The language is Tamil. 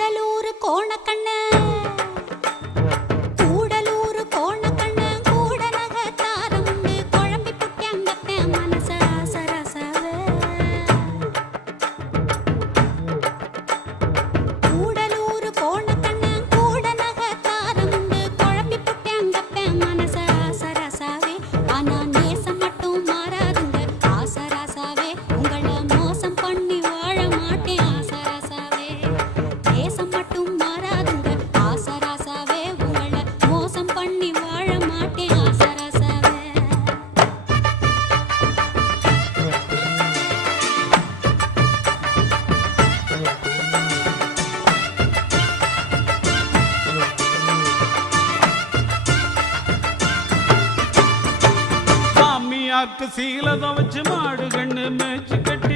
கூடலூர் கோணக்கண்ண கூடலூர் கோணக்கண்ண கூட நகத்தாரமுண்டு குழம்பி புட்டியங்கப்ப மனச ஆசரசவே கூடலூர் கோணக்கண்ண கூட நகத்தாரமுண்டு குழம்பி புட்டியங்கப்ப மனச ஆசரசவே ஆனா நேசம் மட்டும் மாறாதுங்க ஆசரசவே உங்கள மோசம் பண்ணி வாழ மாட்டேன் ஆசரசவே நேசம் மட்டும் மாறாதுங்க ஆசரசவே உங்கள மோசம் பண்ணி வாழ மாட்டேன் ஆசரசவே சாமியாக்கு சீலதை வச்சு மாடு கண்ணு மேய்ச்சி கட்டி